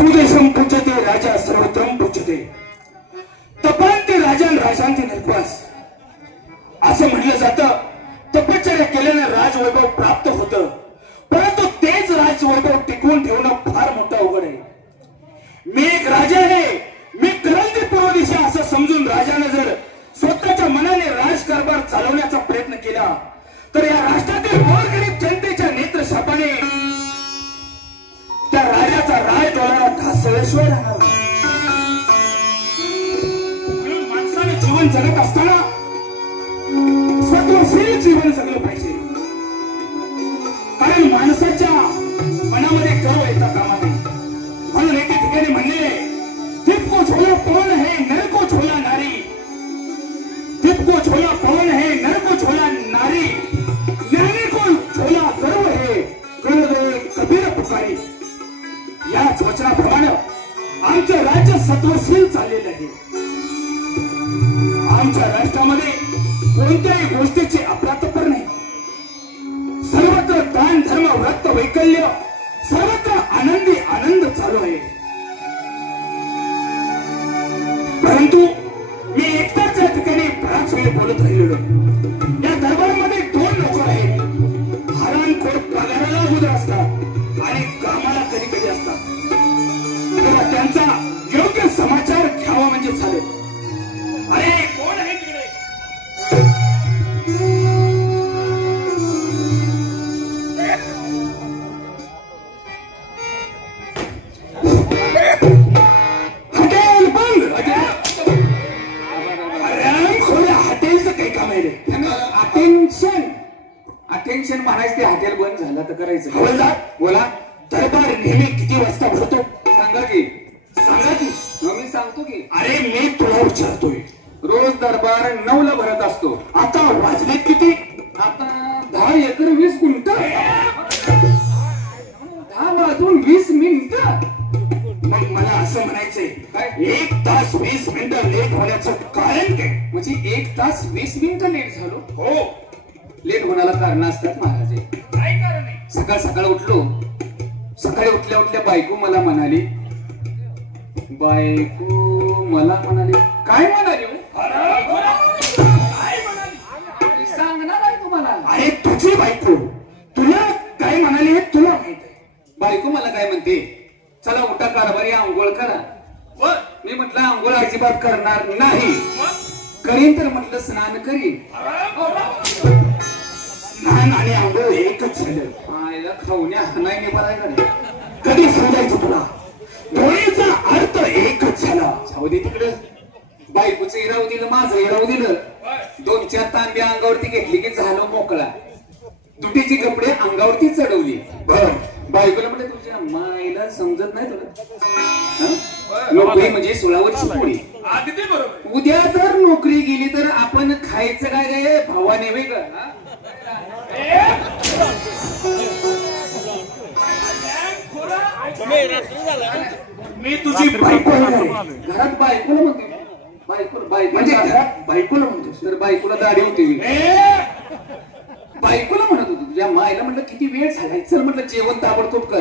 सुदेशम पूज्यते राजा सर्वत्रम पूज्यते तपांते राजान राजांते निर्वास असं म्हणलं जातं. तपश्चर्या केल्याने राजवैभव प्राप्त होतं, परंतु तेच राजवैभव टिकवून ठेवणं फार मोठं अवघड आहे. मी एक राजा आहे, मी करल ते पूर्व दिशा असं समजून राजाने जर स्वतःच्या मनाने राजकारभार चालवण्याचा प्रयत्न केला तर या राष्ट्रातील गोरगरीब जनतेच्या नेत्रशापाने त्या राजाचा राज डोळ्याला ढासळल्याशिवाय राहणार नाही. माणसाने जीवन जगत असताना स्वतःशील जीवन जगलं पाहिजे, कारण माणसाच्या मनामध्ये गर्व येता कामा नये. म्हणून एके ठिकाणी म्हणले, दिप को झोला पवन है नर को झोला नारी, दिप को झोला पवन है नर को झोला नारी, ज्ञानी को झोला गर्व है गर्व गए कबीर पुकारी. याच वचनाप्रमाणे आमचं राज्य सत्वशील चाललेलं आहे. आमच्या राष्ट्रामध्ये कोणत्याही गोष्टीची अफरातफर नाही. सर्वत्र दान धर्म व्रत वैकल्य सर्वत्र आनंदी आनंद चालू आहे. परंतु मी एकटाच या ठिकाणी बराच वेळ बोलत राहिलेलो. या दरबारामध्ये दोन लोक आहेत, हरामखोर पगाराला उद्र असतात आणि कामाला कधी कधी असतात. तेव्हा त्यांचा योग्य समाचार घ्यावा म्हणजे चालेल. अरे कोण आहे तिकडे? हॉटेल बंद. हरामखोर हॉटेलचं काही काम आहे रे? अटेन्शन अटेन्शन म्हणायचं, ते हॉटेल बंद झालं तर करायचं. हवलदार बोला, दरबार नेहमी किती वाजता भरतो? सांगा की. सांगा की. मी सांगतो की. अरे मी तुला विचारतोय. रोज दरबार 9 ला भरत असतो. आता वाजलेत किती? आता 10 एकर 20 गुंठ. 10 वाजून 20 मिनिटं. मग मला असं म्हणायचंय, 1 तास 20 मिनिटं लेट होण्याचं कारण काय? म्हणजे 1 तास 20 मिनिटं लेट झालो. हो, लेट होण्याला कारण असतात महाराज. काय कारण आहे? सकाळ सकाळ उठलो. सकाळी उठल्या उठल्या बायको मला म्हणाली, काय म्हणाली? सांगणार आहे तुम्हाला. अरे तुझी बायको तुला काय म्हणाली हे तुला माहित आहे? बायको मला काय म्हणते, चला उठा कारभारी आंघोळ करा. मी म्हटलं आंघोळ अजिबात करणार नाही. करीन तर म्हटलं स्नान करीन. स्नान आणि आंघोळ एकच झालं. आईला खाऊण्या नाही निभारायला कधी समजायचं तुला? दोन्हीचा अर्थ एकच झाला. जाऊ दे तिकडं. बायकोचं इराव दिलं, माझं इराव दिलं. 2-4 तांब्या अंगावरती घेतली की झालं मोकळा. दुटीची कपडे अंगावरती चढवली. बायकोला म्हटलं, तुझ्या माईला समजत नाही तुला? नोकरी म्हणजे 16 वर्ष पोळी. अगदी बरोबर. उद्या जर नोकरी गेली तर आपण खायचं काय काय भावाने वेगळं. मी तुझी बायको घरात बायकोला म्हणते. म्हणजे घरात बायकोला म्हणतोस तर बायकोला दाढी होती. बायकोला म्हणत होतो तुझ्या मायला. म्हटलं किती वेळ झालाय, चल म्हटलं जेवण ताबडतोब कर.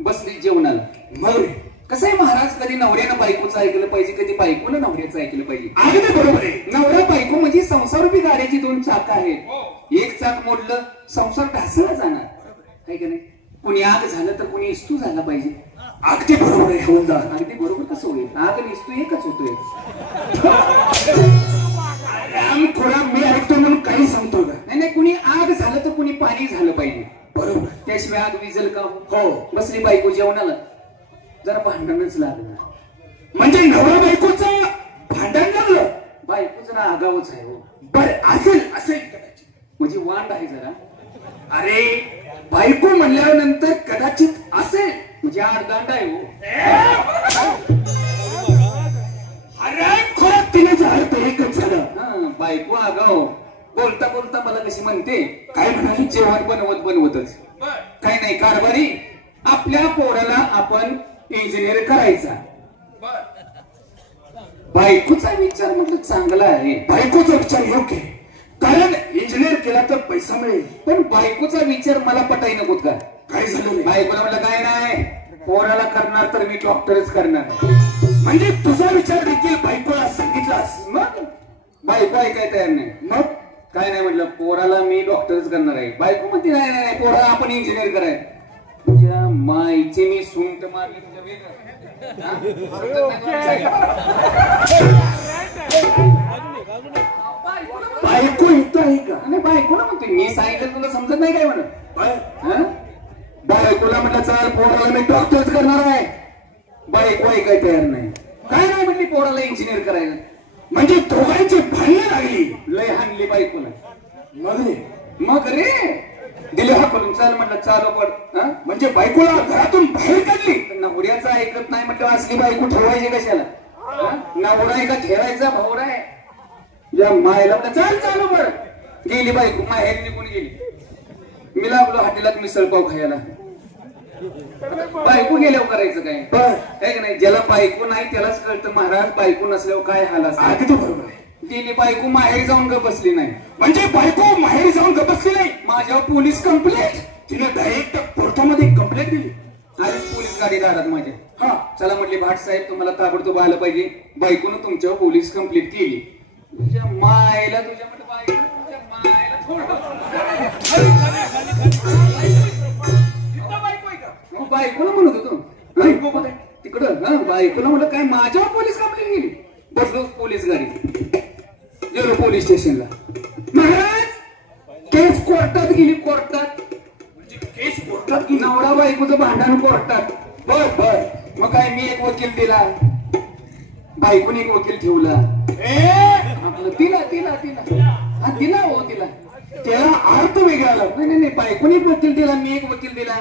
बसली जेवणाला. मग कसं आहे महाराज, कधी नवऱ्यानं बायकोचं ऐकलं पाहिजे, कधी बायकोनं नवऱ्याचं ऐकलं पाहिजे. अगदी बरोबर आहे. नवरा बायको म्हणजे संसारूपी गाड्याची 2 चाक आहेत. एक चाक मोडलं संसार ढासळला जाणार आहे का नाही? कुणी आग झालं तर कुणी इस्तू झाला पाहिजे. अगदी बरोबर आहे हवलदार. अगदी बरोबर. कसं होईल? आग आणि इस्तू एकच होतोय. रामखोरा मी ऐकतो म्हणून काही सांगतो का? नाही, कुणी आग झालं तर कुणी पाणी झालं पाहिजे. बरोबर. त्याशिवाय आग विजल का? हो. बसली बायको जेवणाला, जरा भांडणच लागलं. म्हणजे नवरा बायकोचं भांडण लागलं? बायको जरा आगावच आहे. हो बरं, असेल कदाचित. म्हणजे वांड आहे जरा. अरे बायको म्हणल्यानंतर कदाचित असेल म्हणजे आडदांड आहे. हो रामखोरा तिनेचा अर्थ एकच झालं. बायको आगाव बोलता बोलता मला कशी म्हणते, काय म्हणाली? जेवण बनवतच काय नाही कारभारी, आपल्या पोराला आपण इंजिनियर करायचा. बायकोचा विचार म्हटलं चांगला आहे. बायकोचा विचार योग्य आहे, कारण इंजिनियर केला तर पैसा मिळेल. पण बायकोचा विचार मला पटाई नकोत का? काय झालं? बायकोला म्हटलं काय नाही, पोराला करणार तर मी डॉक्टरच करणार. म्हणजे तुझा विचार देखील बायकोला सांगितलास? मग बायको ऐकाय तयार नाही. मग काय नाही म्हटलं, पोराला मी डॉक्टरच करणार आहे. बायको म्हणते नाही नाही नाही, पोराला आपण इंजिनियर कराय. तुझ्या माईची मी सुंट मारली तुझ्या वेगळं. बायको इथं आहे का? नाही बायकोला म्हणतोय मी, सांगितलं तुला समजत नाही काय म्हणत. बायकोला म्हटलं चाल पोराला मी डॉक्टरच करणार आहे. बायको ऐकाय तयार नाही. काय नाही म्हटली, पोराला इंजिनियर करायला. म्हणजे दोघांची भांडणं लागली. लय हाणली बायकोला. मग रे दिले हाकलून चाल म्हटलं चालू पड. म्हणजे बायकोला घरातून बाहेर काढली. नवऱ्याचं ऐकत नाही म्हटलं असली बायको ठेवायची कशाला? नवरा आहे का ठेवायचा भावरा आहे? या मायला म्हटलं चाल चालू पड. गेली बायको माहेर निघून गेली. मी लागलो हाटीला मिसळपाव खायला. बायको गेल्यावर करायचं काय का नाही? ज्याला बायको नाही त्यालाच कळतं महाराज बायको नसल्यावर काय हाल असतं. अगदी बरोबर आहे. गेली बायको माहेरी जाऊन ग बसली नाही. म्हणजे बायको माहेरी जाऊन ग बसली नाही. माझ्यावर पोलीस कंप्लेंट. तिने डायरेक्ट कोर्टामध्ये कंप्लेंट दिली. आधीच पोलीस गाडी दारात माझ्या. हा चला म्हटली भाट साहेब तुम्हाला ताबडतोब आलं पाहिजे. बायकोनं तुमच्यावर पोलीस कंप्लेंट केली. तुझ्या मायला तुझ्या म्हटलं बायको तुझ्या मायला बायकोला म्हणत होतो तिकडं. बायकोला म्हटलं काय माझ्यावर पोलीस कंप्लेंट केली. बसलो पोलीस गाडी गेलो पोलीस स्टेशनला. महाराज केस कोर्टात गेली. कोर्टात म्हणजे केस कोर्टात गेली. नवरा बायकोचं भांडण कोर्टात. बर मग काय मी एक वकील दिला. बायकोने एक वकील ठेवला. तिला दिला हो तिला. त्याला अर्थ वेगळा आला. नाही बायकोने एक वकील दिला. मी एक वकील दिला.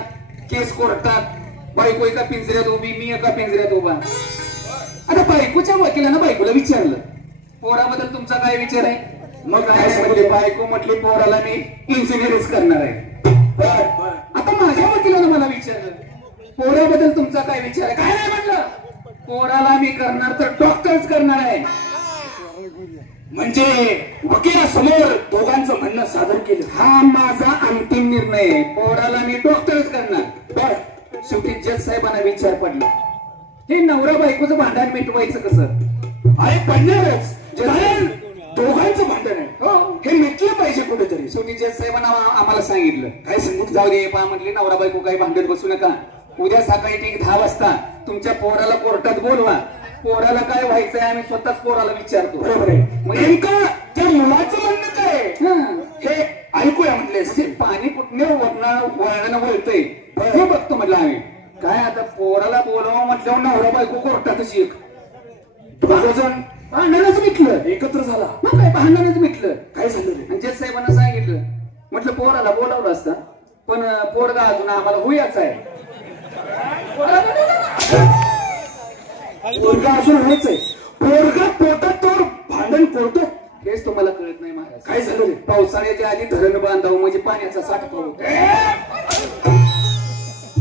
केस कोर्टात. बायको एका पिंजऱ्यात उभी मी एका पिंजऱ्यात उभा. आता बायकोच्या वकिलानं बायकोला विचारलं पोराबद्दल तुमचा काय विचार आहे? मग काय म्हटले बायको म्हटली पोराला मी इंजिनियरच करणार आहे. आता माझ्या वकिलानं मला विचारलं पोराबद्दल तुमचा काय विचार आहे? काय नाही म्हटलं पोराला मी करणार तर डॉक्टरच करणार आहे. म्हणजे वकिलासमोर दोघांचं म्हणणं सादर केलं. हा माझा अंतिम निर्णय आहे. पोराला मी डॉक्टरच करणार. शेवटी जज साहेबांना विचार पडला हे नवरा बायकोचं भांडण मिटवायचं कसं? अरे पडणारच. कारण दोघांचं भांडण आहे. हे मिटलं पाहिजे कुठेतरी. शेवटी जज साहेबांना आम्हाला सांगितलं. काय सांगितलं? जाऊ दे पा म्हटली नवरा बायको काही भांडत बसू नका. उद्या सकाळी ठीक 10 वाजता तुमच्या पोराला कोर्टात बोलवा. पोराला काय व्हायचंय आम्ही स्वतःच पोराला विचारतो. बरोबर आहे. नेमकं त्या मुलाचं म्हणणं काय हे ऐकूया म्हटले. पाणी कुठने वळणानं वळतंय हे बघतो म्हटलं आम्ही. काय आता पोराला बोलवा म्हटल्यावर नवरा बायको कोर्टातच एक दोघं भांडणच मिटलं. एकत्र झाला. मग काय भांडणच मिटलं. काय झालं रे? आणि जज साहेबांना सांगितलं म्हटलं पोराला बोलावलं असतं पण पोरगा अजून आम्हाला हुयाच आहे. पोरगा अजून व्हायचंय. पोरगा पोटात तोर भांडण करतो. हेच तुम्हाला कळत नाही महाराज. काय झालं रे? पावसाळ्याच्या आधी धरण बांधावं म्हणजे पाण्याचा साठा होतो.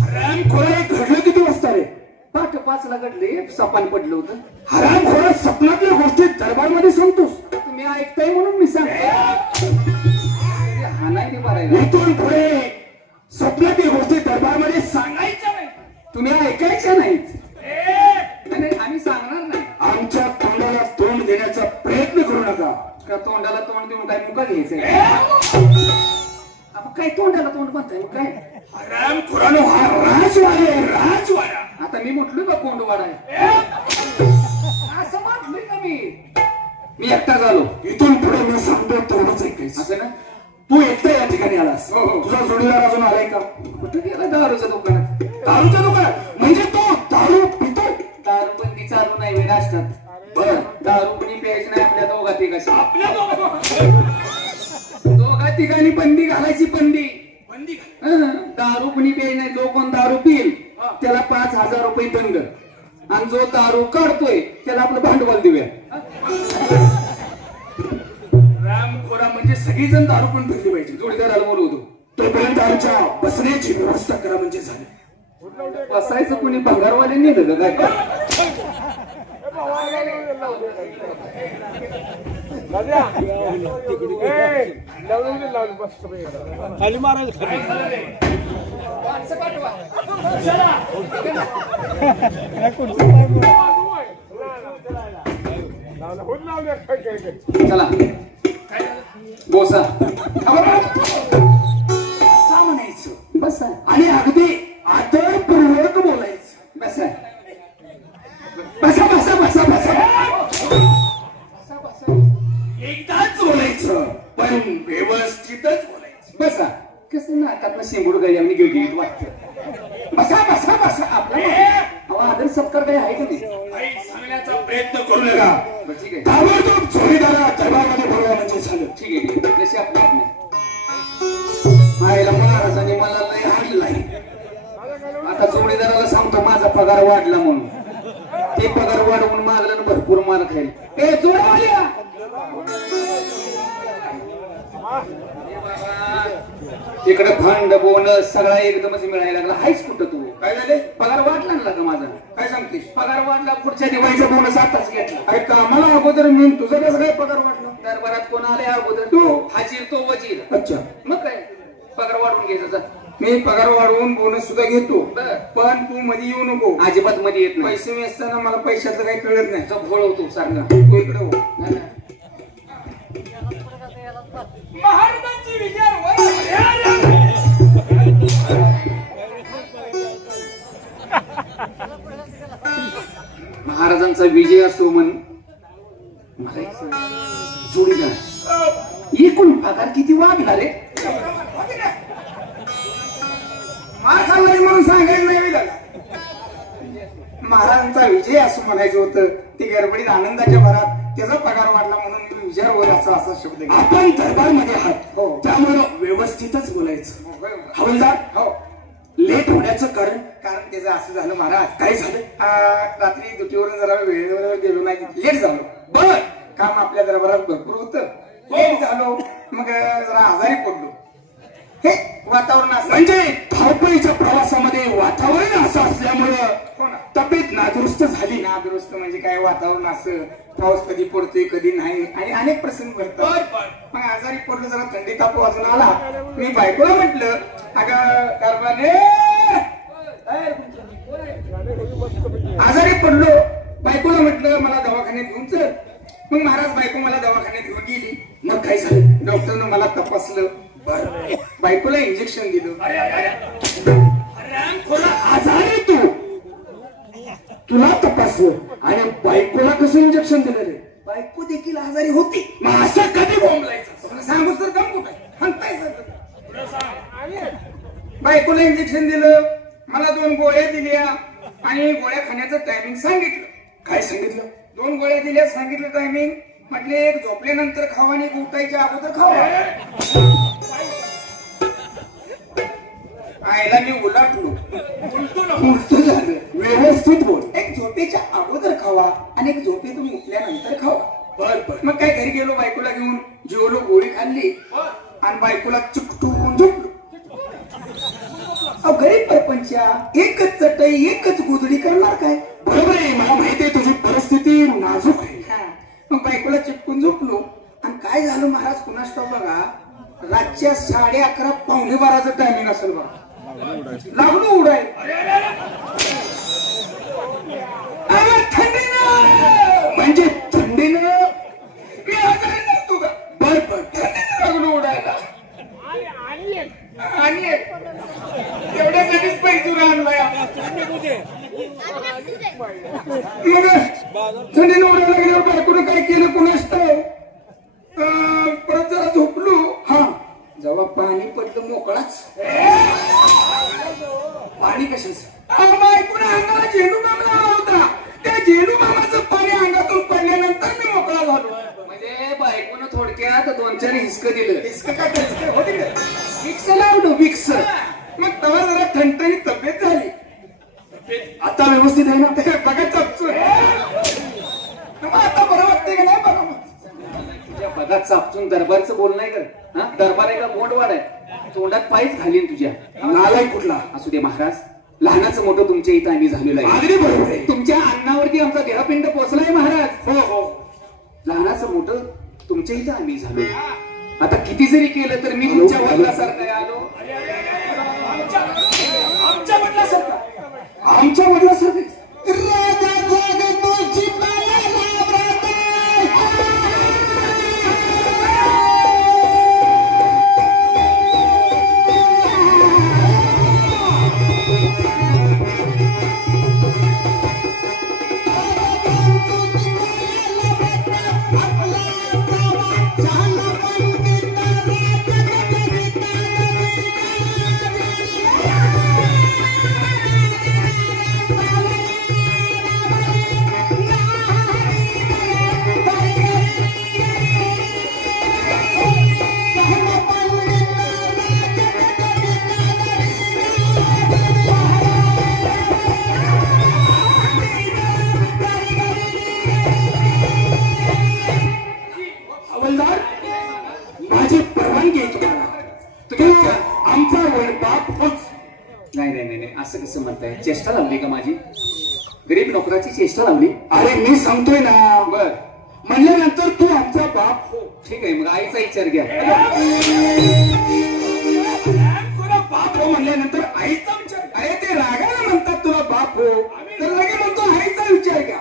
हरामखोरा घडलं किती वाजता रे? पहाटे 5ला घडले. सपान पडलं होतं. हरामखोरा स्वप्नातल्या गोष्टी दरबारमध्ये सांगतोस. तुम्ही ऐकताय म्हणून मी सांगतो. हा नाही मारायला. इथून पुढे स्वप्नातील गोष्टी दरबारमध्ये सांगायच्या नाही. तुम्ही ऐकायच्या नाहीत. आम्ही सांगणार नाही. आमच्या तोंडाला तोंड देण्याचा प्रयत्न करू नका. का तोंडाला तोंड देऊन काय मुका घ्यायचंय? आपण काय तोंडाला तोंड म्हणताय मग काय? हरामखोरानो हा राजवाडा आहे. राजवाडा. आता मी म्हटलोय का कोंडवाडा आहे असं म्हटलोय का मी एकटा झालो. इथून पुढे मी सांगतो तेवढंच ऐकायचं. असं ना? तू एकटा या ठिकाणी आलास. हो. तुझा जोडीदार अजून आलाय का? कुठं गेला? दारूच्या दुकानात. दारूच्या दुकानात? म्हणजे तो दारू पितो? दारूबंदी चालू नाही वेळ असतात. बरं. दारू कोणी प्यायची नाही आपल्या दोघा तिघाशी. आपल्या दोघा तिघांनी बंदी घालायची. बंदी दारू कुणी प्यायची नाही. जो कोण दारू पिईल त्याला 5,000 रुपये दंड आणि जो दारू काढतोय त्याला आपलं भांडवल देऊया. रामखोरा म्हणजे सगळीजण दारू पण पिली पाहिजे. जोडीदाराला बोलवतो. तोपर्यंत दारूच्या बसण्याची व्यवस्था करा म्हणजे झालं. बसायचं कुणी भंगारवाले नेलं का काय? खाली महाराज चला बोसा असं म्हणायचं बस आणि अगदी आदरपूर्वक बोलायचं. बस बसा बसा बसा बसा एकदाच बोलायचं पण व्यवस्थितच बोलायचं. बसा कसं नाकात शेंबूड गाई आम्ही गिळगिळीत वाटतं. बसा बसा बसा आपला आदर सत्कार काही आहे का नाही? काही सांगण्याचा प्रयत्न करू नका. ठीक आहे ताबडतोब जोडीदारा दरबारमध्ये बोलवा म्हणजे झालं. ठीक आहे ठीक आहे जशी आपली आपली मायला महाराजांनी मला लय हाणलं नाही. आता जोडीदाराला सांगतो माझा पगार वाढला म्हणून. ते पगार वाढवून मागलं भरपूर माल खाईल. ए जोडवाल्या इकडे फंड बोनस सगळा एकदमच मिळायला लागला. हायच कुठं तू? काय झाले? पगार वाढला ना का माझा? काय सांगतेस? पगार वाढला पुढच्या दिवाळीचा बोनस आताच घेतला. अरे कामाला अगोदर मी तुझं कसं काय पगार वाटलं? दरबारात कोण आले अगोदर? तू. हाजीर तो वजीर. अच्छा मग काय पगार वाढवून घ्यायचा. मी पगार वाढवून बोनस सुद्धा घेतो बरं. पण तू मध्ये येऊ नको. अजिबात मध्ये येत नाही. पैसे असताना मला पैशाचं काही कळत नाही. जो घोळ होतो सारखा. तू इकडे हो. महाराजांची विजय महाराजांचा विजय असो म्हण. मला एक सांग, जोडीदार एकूण पगार किती वाढला रे? महाराजांनी म्हणून सांगायचं नाही झाला. महाराजांचा विजय असं म्हणायचं होतं. ती गडबडीत आनंदाच्या भरात त्याचा पगार वाढला म्हणून तू विजयावर असा शब्द. आपण दरबारमध्ये आहात हो. त्यामुळे व्यवस्थितच बोलायचं. हवलदार हो लेट होण्याचं कारण त्याचं असं झालं महाराज. काय झालं? रात्री दुटीवरून जरा वेळेवर गेलो नाही लेट झालो. बर काम आपल्या दरबारात भरपूर होतं. लेट झालो मग जरा आजारी पडलो. हे वातावरण असं म्हणजे धावपळीच्या प्रवासामध्ये वातावरण असं असल्यामुळं हो ना. तब्येत नादुरुस्त झाली. नादुरुस्त म्हणजे काय वातावरण असं पाऊस कधी पडतोय कधी नाही आणि अनेक प्रसंग घडतात. मग आजारी पडलो जरा थंडी ताप वाजून आला. मी बायकोला म्हटलं अगं कारभाने आजारी पडलो. बायकोला म्हटलं मला दवाखान्यात घेऊन चल. मग महाराज बायको मला दवाखान्यात घेऊन गेली. मग काय झालं? डॉक्टरनं मला तपासलं. बायकोला इंजेक्शन दिलं. आजारी तू तुला तपासलं आणि बायकोला कसं इंजेक्शन दिलं रे? बायको देखील आजारी होती. मग असं कधी बोंबलायचं? सांगूच तर काम कुठं म्हणताय. बायकोला इंजेक्शन दिलं. मला 2 गोळ्या दिल्या आणि गोळ्या खाण्याचं टायमिंग सांगितलं. काय सांगितलं? 2 गोळ्या दिल्या सांगितलं टायमिंग. म्हटले एक झोपल्यानंतर खावा आणि एक उठायच्या अगोदर खावा. आईला मी उलटलो. उलटं झालं. व्यवस्थित बोल. एक झोपेच्या अगोदर खावा आणि एक झोपेतून उठल्यानंतर खावा. बर मग काय घरी गेलो बायकोला घेऊन जेवलो गोळी खाल्ली आणि बायकोला चिकटून झोपलो. गरीब परपंचा एकच चटई एकच गोधडी करणार काय? बरोबर आहे. मला माहिती आहे तुझी परिस्थिती नाजूक आहे. मग बायकोला चिपकून झोपलो आणि काय झालं महाराज कुणास ठाऊक बघा. रातच्या 11:30 पावणे 12चं टायमिंग असेल बघा. लागलो उडाय. थंडीनं म्हणजे थंडीनं मी आजारी नव्हतो का? बर बर थंडीनं लागलो उडायला. आणि एवढ्यासाठीच पैसे आणलाय. मग थंडीनं उडायला गेल्यावर बायकोनं काय केलं कुणास ठाऊक. परत जरा झोपलो. हा जेव्हा पाणी पडलं मोकळाच. पाणी कशाच? बायकोनं अंगाला झेंडू बाम लावला होता. त्या झेंडू बामाचं पाणी अंगातून पडल्यानंतर मी मोकळा झालो. म्हणजे बायकोनं थोडक्यात 2-4 हिसकं दिलं. हिसकं काय होती विक्स लावलो विक्स. मग तेव्हा जरा ठणठणीत तब्येत झाली. आता व्यवस्थित आहे ना? बघा चापसून. आता बरं वाटतंय का नाही? बघा तुझ्या बघा चापसून दरबारचं बोल नाही कर. दरबार आहे का गोंडवाड आहे? तोंडात पायच घालीन तुझ्या. नालाय कुठला? असू दे महाराज. लहानाचं मोठं तुमच्या इथं आम्ही झालेलं आहे. अगदी बरोबर आहे. तुमच्या अन्नावरती आमचा देहपिंड पोचलाय महाराज. हो हो. लहानाचं मोठं तुमच्या इथं आम्ही झालो. आता किती जरी केलं तर मी तुमच्या वडिलासारखं आलो. नाही नाही नाही नाही, असं कसं म्हणताय? चेष्टा लावली का माझी? गरीब नोकराची चेष्टा लावली? अरे मी सांगतोय ना, बर म्हणल्यानंतर तू आमचा बाप हो. ठीक आहे, मग आईचा विचार घ्या. तुला बाप हो म्हणल्यानंतर आईचा विचार. अरे ते रागाला म्हणतात तुला बाप हो, तर लगे म्हणतो आईचा विचार घ्या.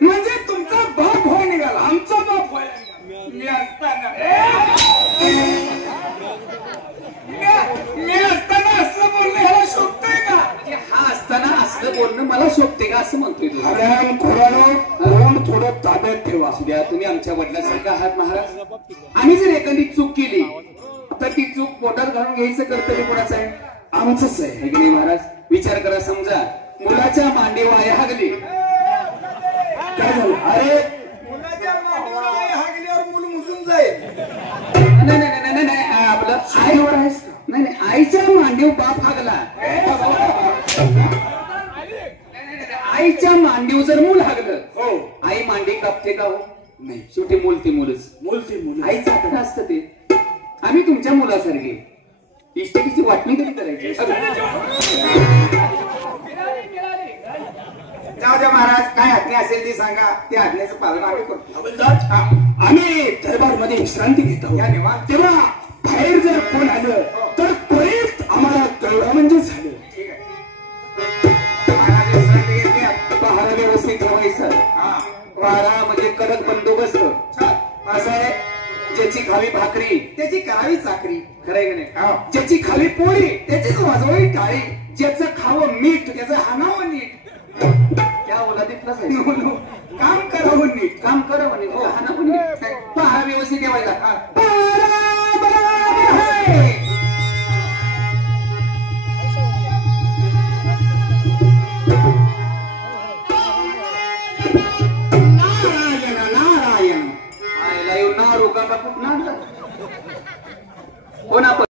म्हणजे तुमचा बाप होय निघाला, आमचा बाप होय. मी असताना असलं बोलणं ह्याला शोभतंय का? म्हणजे हा असताना असलं बोलणं मला शोभते का असं म्हणतोय तू? अरे खोरानो, तोंड थोडं ताब्यात ठेवा. असू द्या, तुम्ही आमच्या वडिलांसारखा आहात महाराज. आम्ही जर एखादी चूक केली तर ती चूक पोटात घालून घ्यायचं कर्तव्य कोणाचं आहे? आमचंच आहे. है की नाही महाराज? विचार करा, समजा मुलाच्या मांडीवर आई हागली, काय झालं? अरे मुलाच्या मांडीवर आई हागल्यावर मूल मुजून जाईल. नाही नाही नाही नाही नाही, आपलं आईवर आहेस का? नाही नाही, आईच्या मांडीवर बाप हागला. आईच्या मांडीवर जर मूल हागलं, हो, आई मांडी कापते का हो? नाही. शेवटी मूल ती मूलच. मूल ते मूल. आईचं हातात असतं ते. आम्ही तुमच्या मुलासारखे इष्टिकीची वाटणी कधी करायची? जाऊ द्या महाराज, काय आज्ञा असेल ती सांगा, त्या आज्ञेचं पालन आम्ही करतो. हवालदार, आम्ही दरबार मध्ये विश्रांती घेत या आहोत. निवांत. तेव्हा बाहेर जर कोण आलं तर त्वरित आम्हाला कळवा म्हणजे झालं. ठीक आहे महाराज, विश्रांती घेतली. पहारा व्यवस्थित ठेवायचं. हा पहारा म्हणजे कडक बंदोबस्त. छान. असं आहे, ज्याची खावी भाकरी त्याची करावी चाकरी. खरंय का नाही? हा. ज्याची खावी पोळी त्याचीच वाजवावी टाळी. ज्याचं खावं मीठ त्याचं हाणावं नीट. त्या ओलादीतलाच आहे. No, no. काम करावं नीट. काम करा म्हणे, हा ना पण पहारा व्यवस्थित ठेवायचा. हा. पहारा बराबर आहे. नारायण नारायण. आयला येऊन ना रोका का कुठं कोण आपण